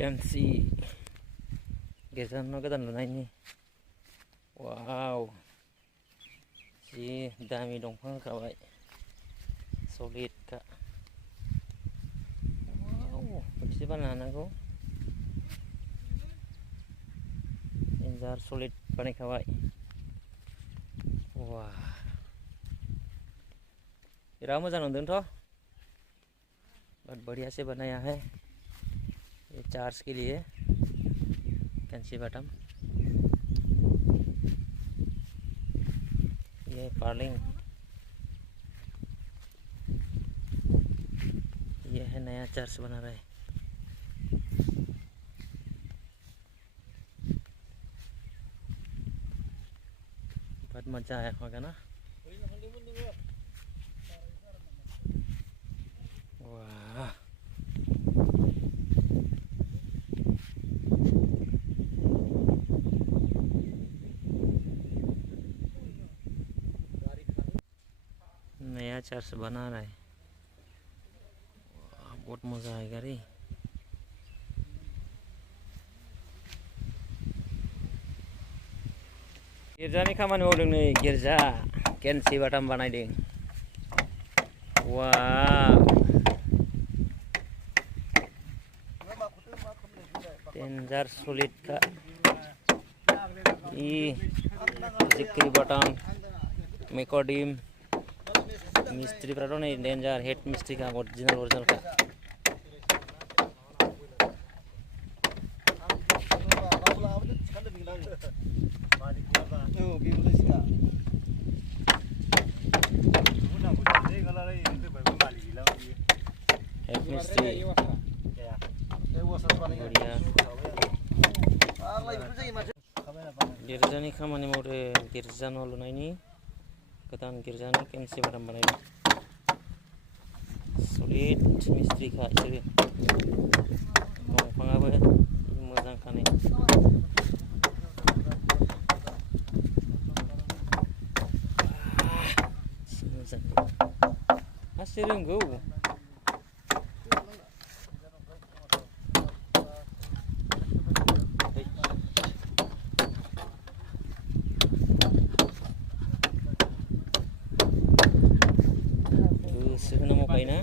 KMC गिर्जा न गोदान लुनायनि वाव जि दामि दंफां होखाबाय सलिड खा वाव बिदि बानायनो हानांगौ डेन्जार सलिड बानायखाबाय वाह बिराद मोजां नुदोंथ' बहुत बढ़िया से बनाया है ये चार्ज के लिए कैंची बटन ये पार्लिंग ये है नया चर्च बना रहा है बहुत मजा आया होगा ना वाह नया चर्च बना रहा है बहुत मजा आएगा रे गिर्जानि खामानि मावदों नै गिर्जा केन्सि बाटाम बानायदों वाव डेन्जार सलिड का जिक्री बाटाम मेकडिम मिस्ट्रीफ्राथ' नै डेन्जार हेड मिस्ट्री का अरिजिनल का हेड मिस्ट्री बढ़िया गिर्जानि खामानि मावदों गिर्जा न' लुनायनि गोदान गिर्जानि केमसि बाटाम बानायदों सलिड मिस्ट्रीखा बिसोरो दंफाङाबो मोजां खानाय मोजां मासि रोंगौ गोसो होना मावखायोना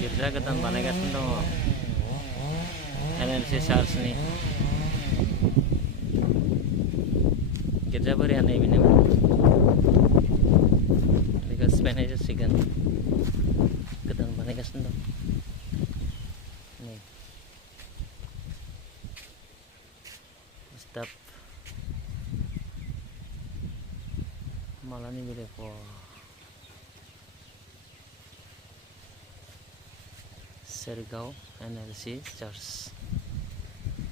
गिर्जा गोदान बानायगासिनो दङ NLC चार्चनि गिर्जा बोराया नै बेनो बेखौ सिफायनाय जासिगोन गोदान बानायगासिनो दं नै स्टाफ मालानि बेलेग सेरगाव NLC चार्च